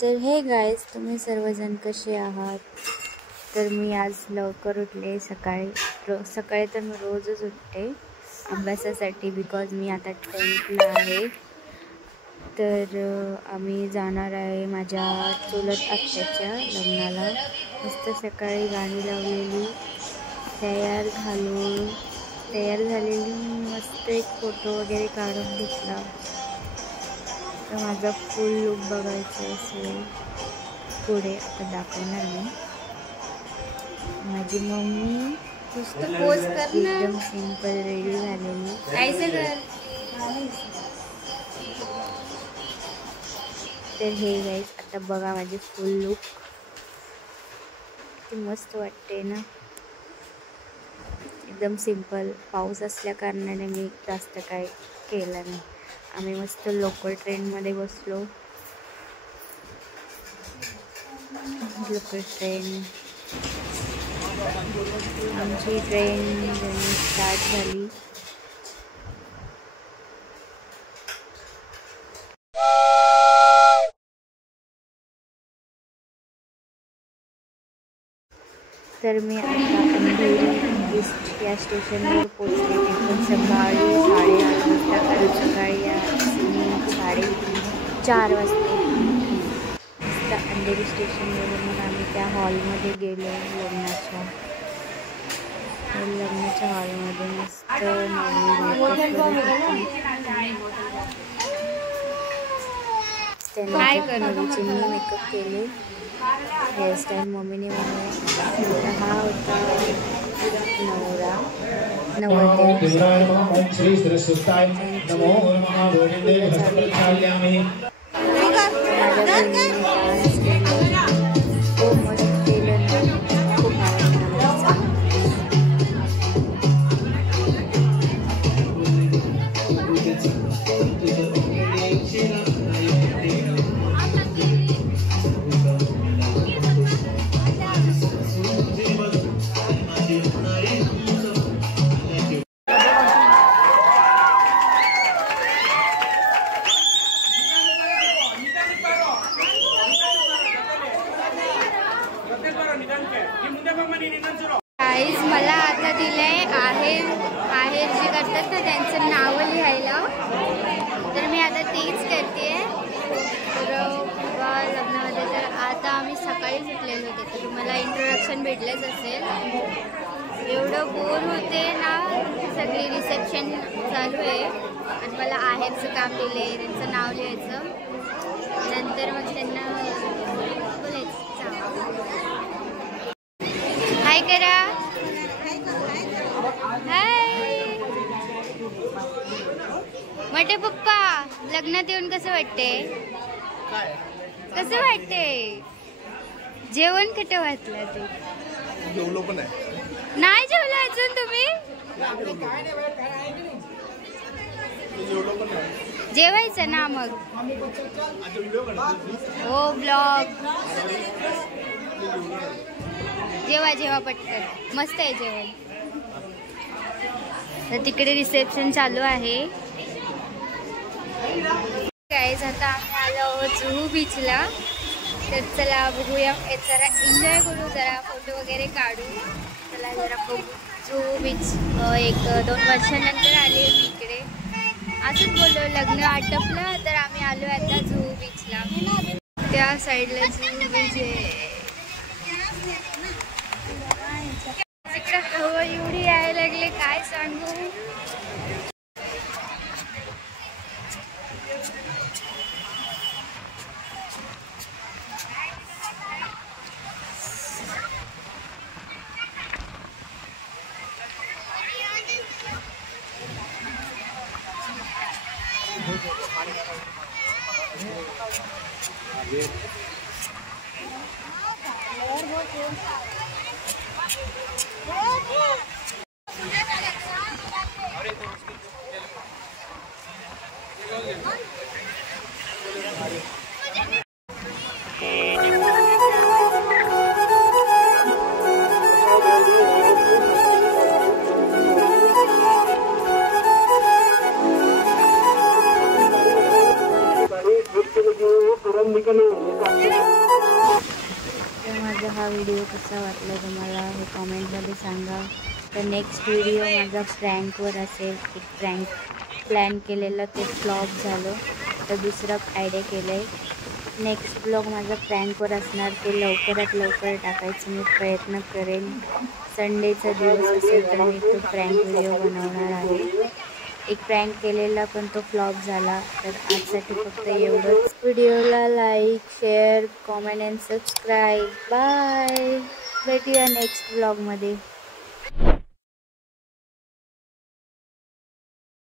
तर हे गाईज, तुम्ही सर्वजण कसे आहात? तर मी आज लवकर उठले. सकाळी तर मी रोजच उठते अभ्यासासाठी, बिकॉज मी आता 10th आहे. तर आम्ही जाणार आहे माझ्या चुलत आत्याच्या लग्नाला. मस्त सकाळी गाणी लावलेली, तयार झालेली, मस्त एक फोटो वगैरे काढून घेतला. तर माझा फुल लुक बघायचा असेल पुढे आता दाखवणार मी. माझी मम्मी एकदम सिंपल रेडी झालेली. तर हे गाईज, आता बघा माझे फुल लुक किती मस्त वाटते ना. एकदम सिंपल. पाऊस असल्या कारणाने मी जास्त काय केलं नाही. आम्ही मस्त लोकल ट्रेनमध्ये बसलो. लोकल ट्रेन, आमची ट्रेन स्टार्ट झाली. तर मी आता अंधेरी ईस्ट या स्टेशनवर पोचले. तिथून सकाळी 8:30 वाजता, कारण सकाळी 4:30 वाजता अंधेरी स्टेशनवरून मग आम्ही त्या हॉलमध्ये गेलो. लग्नाच्या हॉलमध्ये मस्त नवीन मेकअप केले. हेअरस्टाईल मम्मीने बनवला. हा होता गाईज, मला आता दिलंय आहेर जे करतात ना त्यांचं नाव लिहायला. तर मी आता तेच करते. लग्नामध्ये तर आता आम्ही सकाळी सुटलेलो होते. तर तुम्हाला इंट्रोडक्शन भेटलंच असेल. एवढं बोर होते ना. सगळी रिसेप्शन चालू आहे आणि मला आहेरचं काम दिले, त्यांचं नाव लिहायचं. नंतर मग त्यांना बोलायचं हाय करा. हाय मोठे पप्पा, लग्नात येऊन कसं वाटते? कसं वाटते? जेवण कुठं वाटलं? ते जेवलो पण नाही जेवलं अजून तुम्ही? जेवायचं ना मग. हो ब्लॉग जेवा पटकन. मस्त आहे जेवण. तर तिकडे रिसेप्शन चालू आहे. गाईज, आता आम्ही आलो जुहू बीचला. तर चला बघूया, जरा एन्जॉय करू, जरा फोटो वगैरे काढू. चला जरा बघू जुहू बीच. 1-2 वर्षानंतर आले मी इकडे. असंच बोललो, लग्न आटपलं तर आम्ही आलो आता जुहू बीचला. त्या साईडला जुहू बीच आहे. तिकडे हवा एवढी यायला लागले, काय सांगू. निकलो तर माझा हा व्हिडिओ कसा वाटला तुम्हाला हे कॉमेंटमध्ये सांगा. तर नेक्स्ट व्हिडिओ माझा प्रँकवर असेल. एक प्रँक प्लॅन केलेलं ते फ्लॉप झालं, तर दुसरं आयडिया केलं आहे. नेक्स्ट ब्लॉग माझा प्रँकवर असणार, ते लवकरात लवकर टाकायचं मी प्रयत्न करेन. संडेचा दिवस असेल तर मी तो प्रँक व्हिडिओ बनवणार आहे. एक प्रँक केलेला पण तो फ्लॉप झाला. तर आजसाठी फक्त एवढंच. व्हिडिओला like, share, comment and subscribe. Bye. भेटूया नेक्स्ट ब्लॉगमध्ये.